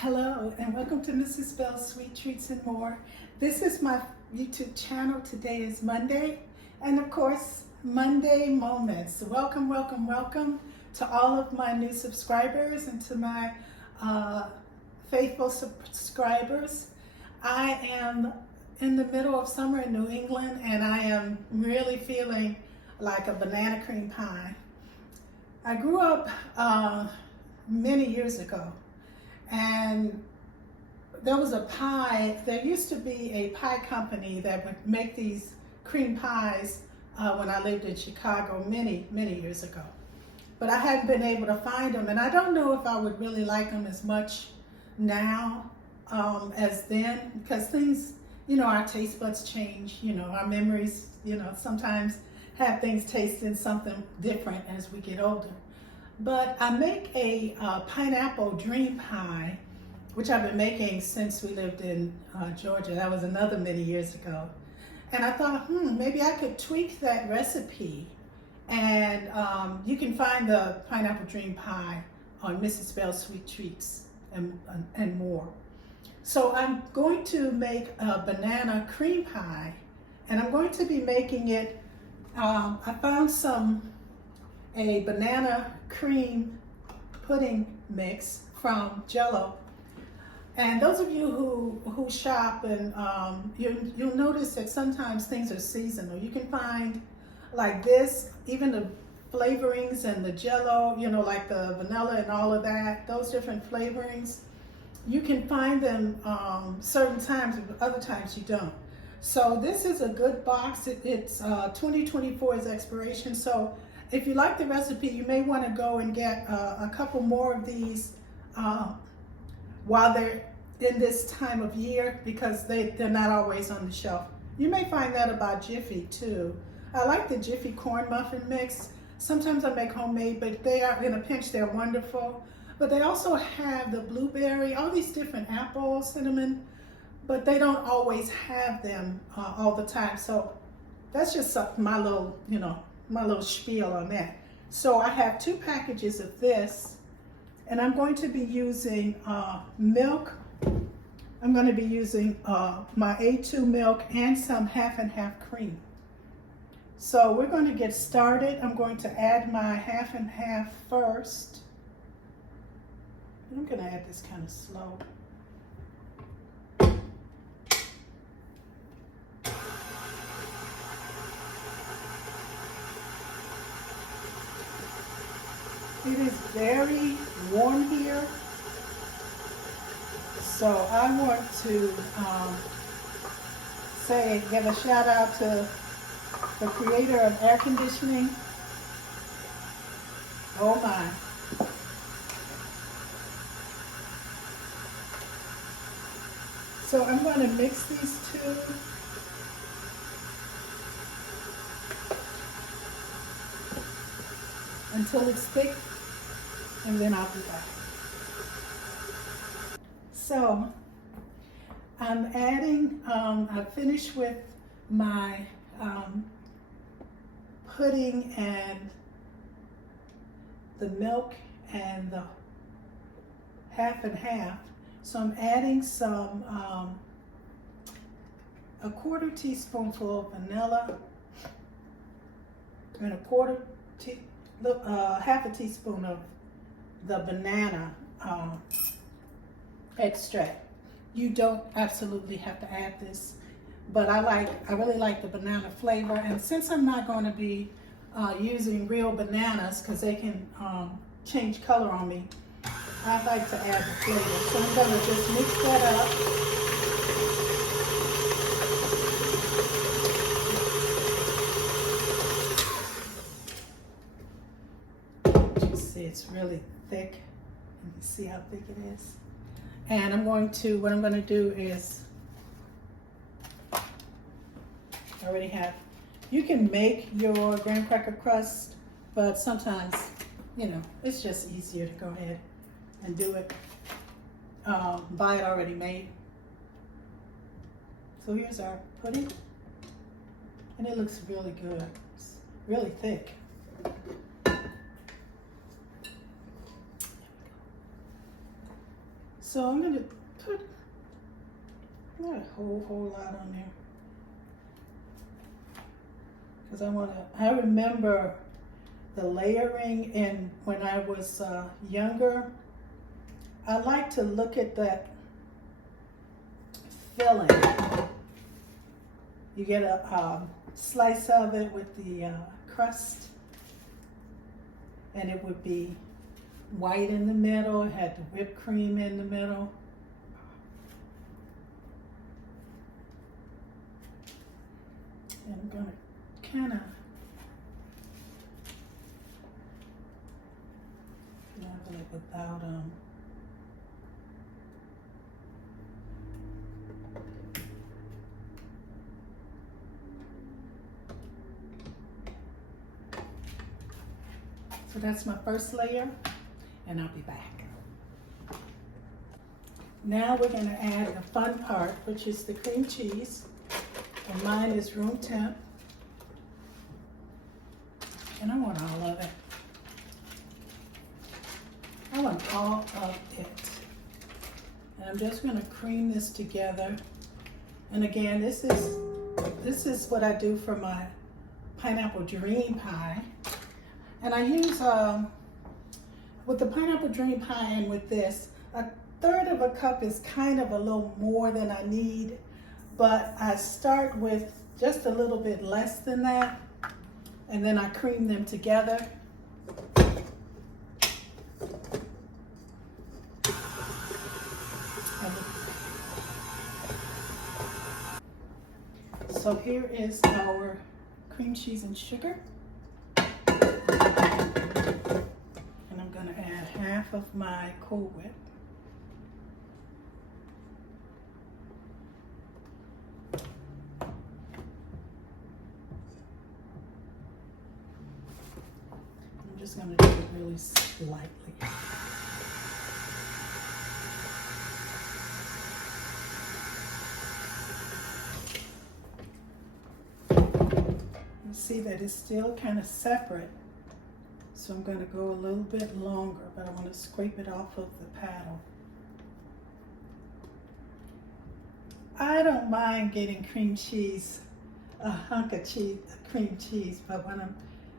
Hello and welcome to Mrs. Bell's Sweet Treats and More. This is my YouTube channel. Today is Monday and of course Monday Moments. Welcome, welcome, welcome to all of my new subscribers and to my faithful subscribers. I am in the middle of summer in New England and I am really feeling like a banana cream pie. I grew up many years ago. And there was a pie, there used to be a pie company that would make these cream pies when I lived in Chicago many years ago. But I hadn't been able to find them, and I don't know if I would really like them as much now as then, because things, our taste buds change, our memories, sometimes have things tasting something different as we get older. But I make a pineapple dream pie, which I've been making since we lived in Georgia. That was another many years ago. And I thought, maybe I could tweak that recipe. And you can find the pineapple dream pie on Mrs. Bell's Sweet Treats and More. So I'm going to make a banana cream pie, and I'm going to be making it, I found a banana cream pudding mix from Jello. And those of you who shop, and you'll notice that sometimes things are seasonal. You can find like this, even the flavorings and the Jello, like the vanilla and all of that, those different flavorings, you can find them certain times, but other times you don't. So this is a good box. It's 2024 is expiration. So if you like the recipe, you may want to go and get a couple more of these while they're in this time of year, because they're not always on the shelf. You may find that about Jiffy too. I like the Jiffy corn muffin mix. Sometimes I make homemade, but they are, in a pinch, they're wonderful. But they also have the blueberry, all these different apples, cinnamon, but they don't always have them all the time. So that's just my little, my little spiel on that. So I have 2 packages of this, and I'm going to be using milk. I'm going to be using my A2 milk and some half and half cream. So we're going to get started. I'm going to add my half and half first. I'm going to add this kind of slow. It is very warm here, so I want to give a shout out to the creator of air conditioning. Oh my. So I'm going to mix these two. Until it's thick, and then I'll be back. So I'm adding, I finished with my pudding and the milk and the half and half. So I'm adding some, a quarter teaspoonful of vanilla and half a teaspoon of the banana extract. You don't absolutely have to add this, but I really like the banana flavor. And since I'm not going to be using real bananas because they can change color on me, I like to add the flavor. So I'm going to just mix that up. It's really thick. You can see how thick it is. And what I'm going to do is, I already have, you can make your graham cracker crust, but sometimes, it's just easier to go ahead and do it, buy it already made. So here's our pudding, and it looks really good. It's really thick. So I'm gonna put not a whole lot on there. Because I remember the layering, and when I was younger, I like to look at that filling. You get a slice of it with the crust, and it would be white in the middle. It had the whipped cream in the middle. And I'm gonna kind of level it without so that's my first layer, and I'll be back. Now we're going to add the fun part, which is the cream cheese, and mine is room temp, and I want all of it. I want all of it. And I'm just going to cream this together. And again, this is what I do for my pineapple dream pie. And I use, with the pineapple dream pie and with this, 1/3 of a cup is kind of a little more than I need, but I start with just a little bit less than that, and then I cream them together. So here is our cream cheese and sugar. And I'm going to add half of my Cool Whip. I'm just going to do it really slightly. You see that it's still kind of separate, so I'm going to go a little bit longer, but I want to scrape it off of the paddle. I don't mind getting cream cheese, a hunk of cheese, cream cheese, but when I'm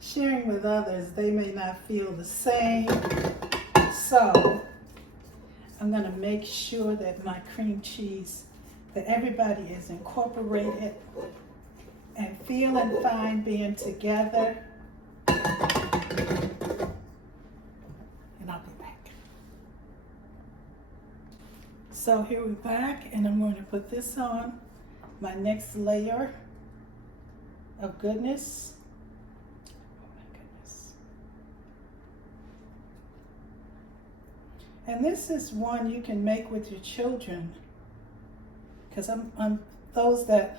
sharing with others, they may not feel the same. So I'm going to make sure that my cream cheese, that everybody is incorporated and feeling fine being together. And I'll be back. So here we're back, and I'm going to put this on my next layer of goodness. Oh my goodness. And this is one you can make with your children, because I'm those that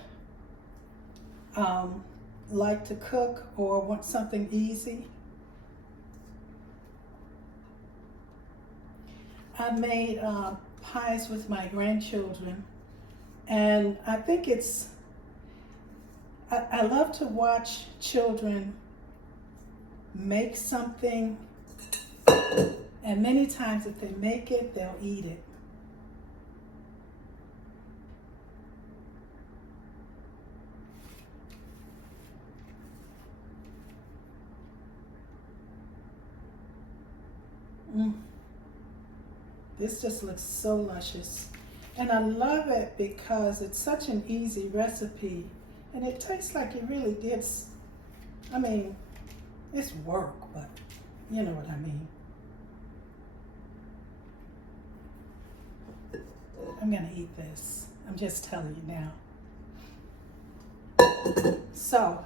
like to cook or want something easy. I made pies with my grandchildren, and I think I love to watch children make something, and many times if they make it, they'll eat it. This just looks so luscious. And I love it because it's such an easy recipe. And it tastes like it really did. I mean, it's work, but you know what I mean. I'm gonna eat this. I'm just telling you now. So,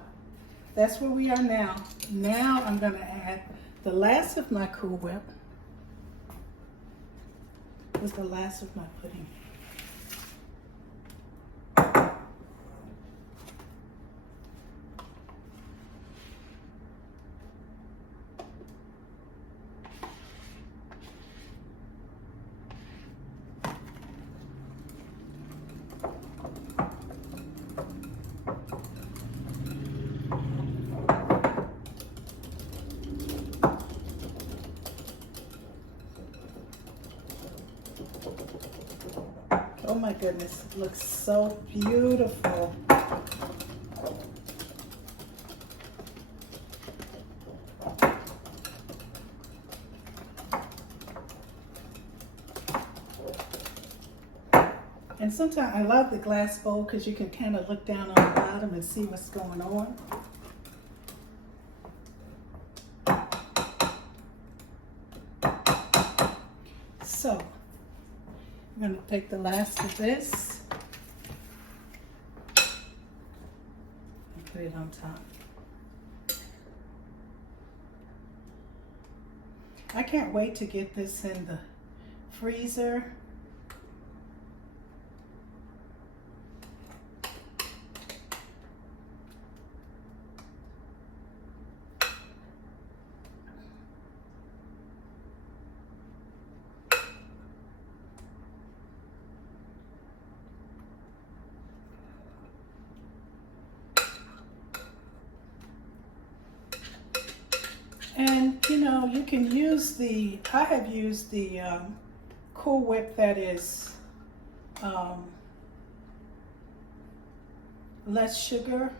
that's where we are now. Now I'm gonna add the last of my Cool Whip. Was the last of my pudding. Oh my goodness, it looks so beautiful. And sometimes I love the glass bowl because you can kind of look down on the bottom and see what's going on. So, I'm going to take the last of this and put it on top. I can't wait to get this in the freezer. And you know, you can use I have used the Cool Whip that is less sugar.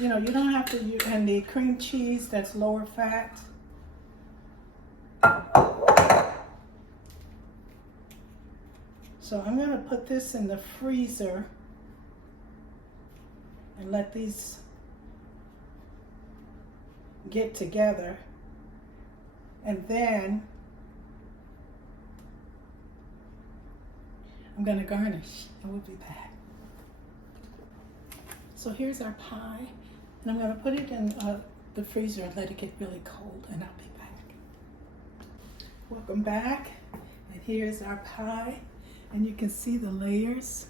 You know, you don't have to use, and the cream cheese that's lower fat. So I'm going to put this in the freezer and let these get together, and then I'm going to garnish, and we'll be back. So here's our pie, and I'm going to put it in the freezer and let it get really cold, and I'll be back. Welcome back, and here's our pie, and you can see the layers.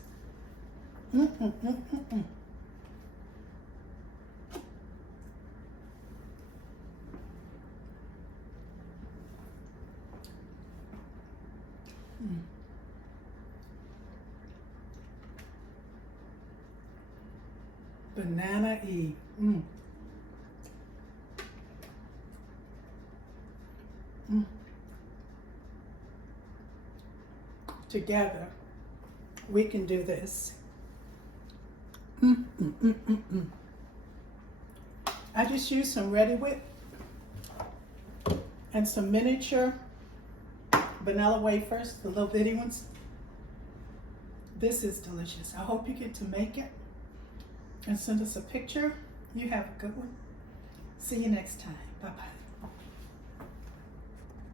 Banana Eve. Together, we can do this. I just used some Reddi whip and some miniature vanilla wafers, the little bitty ones. This is delicious. I hope you get to make it and send us a picture. You have a good one. See you next time. Bye-bye.